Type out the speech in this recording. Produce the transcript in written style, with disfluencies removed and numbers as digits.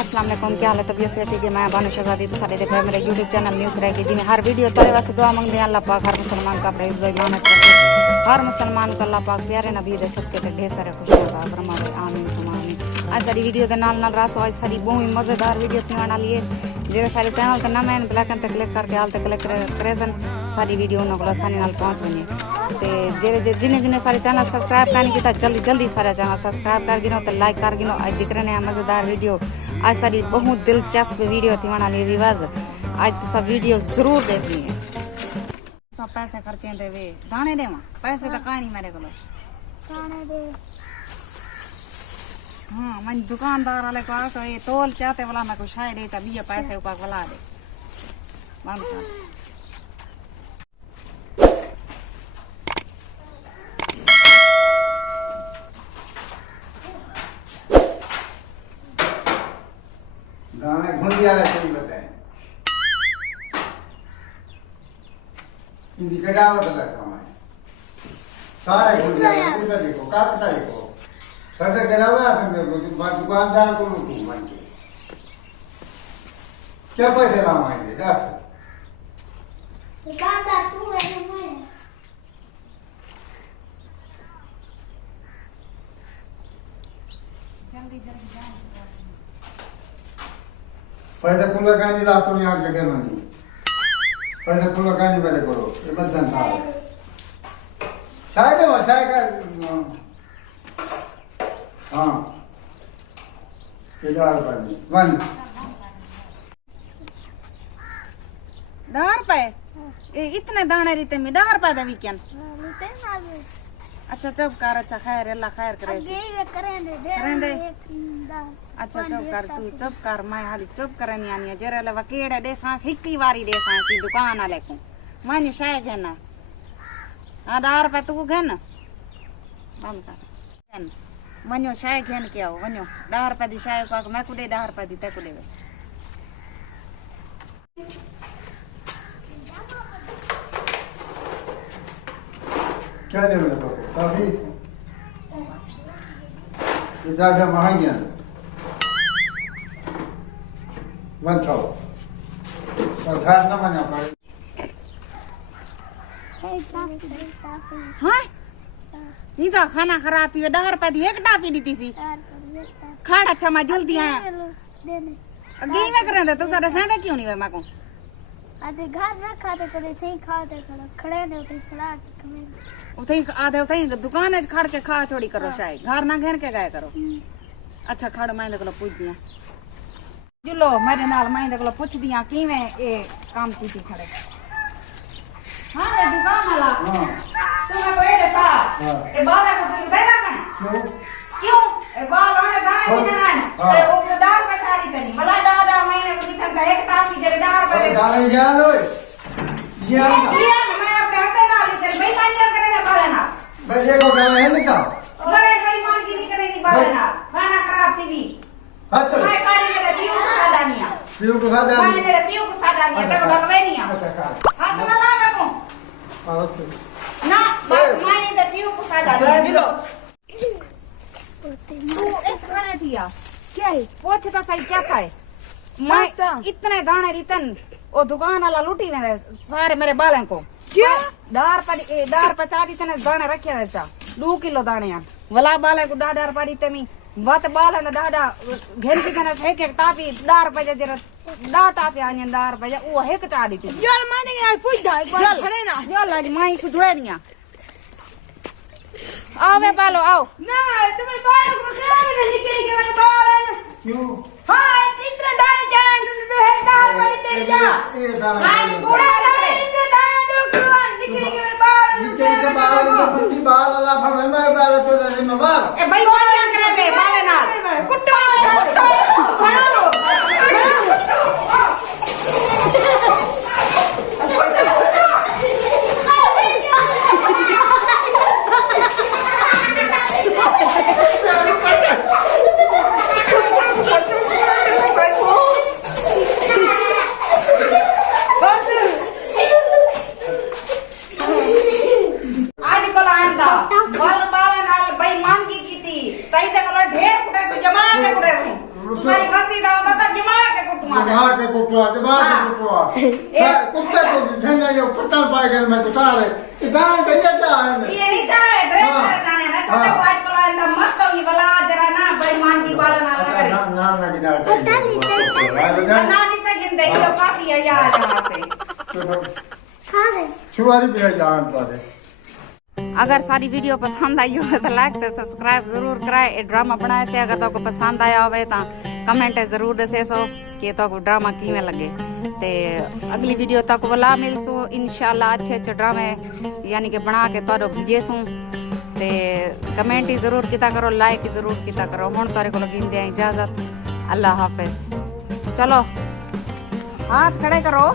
अस्सलाम वालेकुम, क्या हाल है? तबीयत से ठीक है। मैं बानो शहजादी तो सारे देखो मेरे यूट्यूब चैनल न्यूज़ रहेगी जिसमें हर वीडियो तेरे वास्ते दुआ मंगते हैं। अल्लाह पाक हर मुसलमान का अपने ईमान हर मुसलमान को अल्लाह पाक प्यारे नबी दे सबके ते ढेर सारे खुशियां दा फरमावे आमीन सुमा आमीन। आज सारी वीडियो के नाल नाल रासो आज सारी बहुत ही मज़ेदार वीडियो थी वाली है। जेरे सारे चैनल ते ना मैंने ब्लैक एंड क्लिक करके हाल तक क्लिक करेसन सारी वीडियो उन को आसानी नाल पहुंच वने ते जेरे जिन्हें जिन्हें सारे चैनल सब्सक्राइब करने की जल्दी जल्दी सारे चैनल सब्सक्राइब कर गिनो तो लाइक कर गिनो। आज दिख रहे हैं मज़ेदार वीडियो। आज सारी बहुत दिलचस्प वीडियो थी वाली रिवाज। आज तो सब वीडियो जरूर देखनी है। सब पैसे खर्चे दे वे दाने दे पैसे तो कहीं नहीं मेरे को हाँ मैं दुकानदार वाले को आके ये तोल चाहते वाला मैं कुछ है दे बीए पैसे ऊपर वाला दे बंद कर। दाने घुंडिया सही बताए इनकी कटावत लगा समय सारे घुंडिया कितना देखो काटता देखो सबके गलावा दुकानदार को लूटू मान के क्या पैसे लावाएंगे दस दुकानदार तू है मैं जल्दी जल्दी जा पैसे खुला कानी ला तो यहाँ जगह मनी पैसे खुला कानी मेरे करो ये बंधन था शायद वो शायद का हाँ इधर पानी वन 10 रुपए इतने दाने रीते में 10 रुपए दे वीकेंड। लेते ना अच्छा चुप कर। अच्छा खैर अल्लाह खैर करे ये करेंगे करेंगे। अच्छा चुप कर तू चुप कर मैं हाली चुप करनी आनी जरे ले वकेड़े दे सांस हिक्की वारी दे सांस दुकान वाले को मन शाय घेना आ 10 रुपए तू घेन बंद कर घेन मनो शाय घेन के आओ मनो 10 रुपए दी शाय को मैं कुडे 10 रुपए दी ते कुडे क्या दे मेरे को काफी इधर से महंगिया वन खाओ और खास ना मना पड़े हाँ ये तो खाना खराब थी 10 रुपए दी एक टापी दी थी सी खाड़ अच्छा मैं जल्दी आया अगे में करें तो सारे ज्यादा क्यों नहीं वे मैं को आधे घर ना खाते करे थे खाते खड़े ने उठे खड़ा के उतई आधे उतई दुकान है खड़ के खा छोड़ी करो शायद घर ना घेर के गए करो। अच्छा खड़ मैं देखो पूछ दिया जुलो मेरे नाल मैं देखो पूछ दिया कि मैं ये काम की थी खड़े हां ये दुकान वाला हां तुम्हें कोई देता ये बाल को तुम देना क्यों ये बाल होने दाने बिना ना ते वो दार पछारी करी भला दादा महीने को दिखता एक टापी जरे दार पे दाने जान लो ये मैं अपने हाथे ना ली तेरे बेईमान करेगा बाल ना बजे को गाना है ना बड़े बेईमान की नहीं करेगी बाल ना खाना खराब थी हां तो मैं काड़ी मेरे पीऊ को सादानिया पीऊ को सादानिया मैं मेरे पीऊ को सादानिया तक लगवे नहीं हाथ ना लगा को ओके ना बस मैं इधर पीऊ को सादानिया दिलो तू एक खाने दिया क्या है पूछ तो सही क्या था मैं इतने दाने रिटन वो दुकान वाला लूटी में सारे मेरे बालों को क्या दार पचारी तने दाने रखे रहता 2 किलो दाने यार वला बाले को दार पड़ी तमी बात बाल है दादा घेंटी कने है के टापी दार बजे जरा दा टापी आने दार बजे वो है के चादी थी चल माने यार पूछ दा एक बार खड़े ना चल आज माई को जुड़े नहीं आओ वे बालो आओ ना तुम्हारे बालों को निकल के मेरे बाल है क्यों हां इतने दाने जान तू है दार पड़ी तेरी जा ये दाना हां पूरा दाने इतने दाने दो कुरान निकल के मेरे बाल निकल के बाल का पूरी बाल अल्लाह भवे मैं बाल तो दे में बाल ए भाई कौन क्या करे दे बाले नाल कुट्टो कुट्टो खड़ा लो आज को लांदा बाल बाल नाल भाई मान की थी तई ते को ढेर कुटे जमा के कुटे तुम्हारी बस्ती दाव दबा के कुटवा कुत्ते को घेने जो पट्टन पाए गए मैं तो सारे दान दैया चाहे ये नहीं चाहे ड्रेस करे दाने ना छोटे पाँच कोला इंदा मस्त होगी वाला जरा ना बेईमान की बाल ना करे ना गिना ना नहीं सकिंदे ये काफी है यार यहाँ से खा दे छुआरी भी जान पादे। अगर सारी वीडियो पसंद आई हो तो लाइक ते सब्सक्राइब जरूर कराए। ये ड्रामा बनाए से अगर तो पसंद आया होवे तो कमेंट जरूर दसे सो कि तो ड्रामा किवें लगे। ते अगली वीडियो तक वाला मिलसू इंशाल्लाह अच्छे ड्रामे यानी कि बना के तो भेजेसूँ। ते कमेंट ही जरूर किया करो, लाइक जरूर किया करो। हुण तारे को गिनदे इजाजत, अल्लाह हाफिज। चलो हाथ खड़े करो।